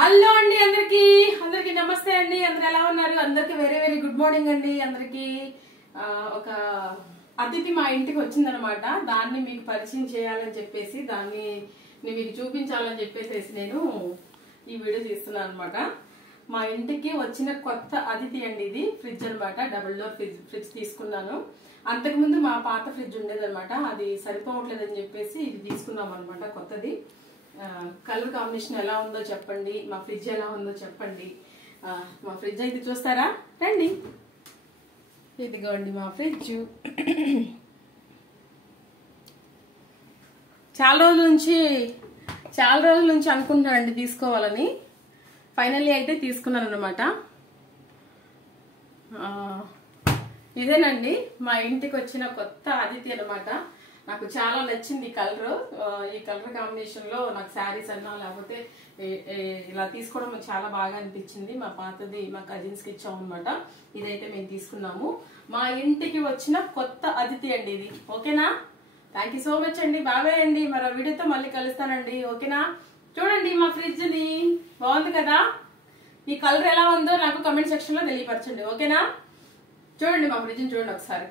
Hello అండి అందరికి అందరికి నమస్తే అండి. అందరు ఎలా ఉన్నారు? అందరికి వెరీ వెరీ గుడ్ మార్నింగ్ అండి. అందరికి ఒక అతిథి మా ఇంటికి వచ్చిందనమాట. దాన్ని మీకు పరిచయం చేయాలని చెప్పేసి దాన్ని మీకు చూపించాలని చెప్పేసి నేను ఈ వీడియో తీస్తున్నాను అనమాట. మా ఇంటికి వచ్చిన కొత్త అతిథి అండి. ఇది ఫ్రిడ్జ్ అనమాట. డబుల్ డోర్ ఫ్రిడ్జ్ తీసుకున్నాను. అంతకుముందు మా పాత ఫ్రిడ్జ్ ఉండేదన్నమాట. అది సరిపోవట్లేదని చెప్పేసి ఇది తీసుకున్నాం అనమాట కొత్తది. కలర్ కాంబినేషన్ ఎలా ఉందో చెప్పండి, మా ఫ్రిడ్జ్ ఎలా ఉందో చెప్పండి. మా ఫ్రిడ్జ్ అయితే చూస్తారా రండి. ఇదిగోండి మా ఫ్రిడ్జ్. చాలా రోజుల నుంచి అనుకుంటున్నానండి తీసుకోవాలని. ఫైనల్లీ అయితే తీసుకున్నాను అనమాట. ఇదేనండి మా ఇంటికి వచ్చిన కొత్త అతిథి అనమాట. నాకు చాలా నచ్చింది ఈ కలర్. ఈ కలర్ కాంబినేషన్ లో నాకు శారీస్ అన్నా లేకపోతే ఇలా తీసుకోవడం చాలా బాగా అనిపించింది. మా పాతది మా కజిన్స్ కి ఇచ్చాం అనమాట. ఇదైతే మేము తీసుకున్నాము. మా ఇంటికి వచ్చిన కొత్త అతిథి అండి ఇది. ఓకేనా? థ్యాంక్ యూ సో మచ్ అండి. బాబాయ్ అండి. మరో వీడియోతో మళ్ళీ కలుస్తానండి. ఓకేనా? చూడండి మా ఫ్రిడ్జ్ ని. బాగుంది కదా? ఈ కలర్ ఎలా ఉందో నాకు కమెంట్ సెక్షన్ లో తెలియపరచండి. ఓకేనా? చూడండి మా ఫ్రిడ్జ్ ని చూడండి ఒకసారి.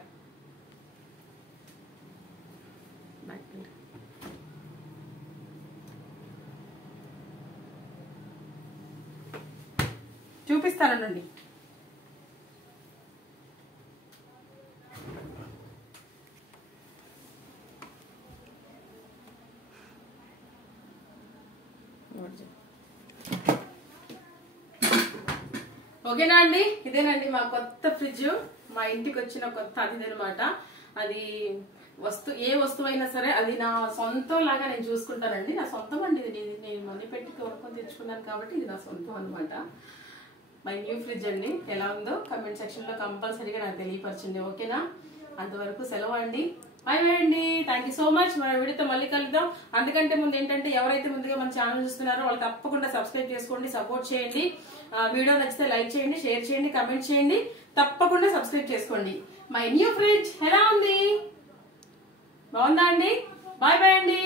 చూపిస్తానండి. ఓకేనా అండి? ఇదేనండి మా కొత్త ఫ్రిడ్జ్. మా ఇంటికి వచ్చిన కొత్త అతిథి అనమాట. అది ఏ వస్తువు అయినా సరే అది నా సొంతం లాగా నేను చూసుకుంటానండి. నా సొంతం అండి ఇది. నేను మనీ పెట్టి కొనుక్కొని తెచ్చుకున్నాను కాబట్టి ఇది నా సొంతం అనమాట. మై న్యూ ఫ్రిడ్జ్ అండి. ఎలా ఉందో కమెంట్ సెక్షన్ లో కంపల్సరీగా నాకు తెలియపరచండి. ఓకేనా? అంతవరకు సెలవు అండి. బాయ్ బాయ్ అండి. Thank you so much. మన వీడియోతో మళ్ళీ కలుద్దాం. అందుకంటే ముందు ఏంటంటే ఎవరైతే ముందుగా మన ఛానల్ చూస్తున్నారో వాళ్ళు తప్పకుండా సబ్స్క్రైబ్ చేసుకోండి, సపోర్ట్ చేయండి. వీడియో నచ్చితే లైక్ చేయండి, షేర్ చేయండి, కమెంట్ చేయండి. తప్పకుండా సబ్స్క్రైబ్ చేసుకోండి. మై న్యూ ఫ్రిడ్జ్ ఎలా ఉంది? బాగుందా అండి? బాయ్ బాయ్ అండి.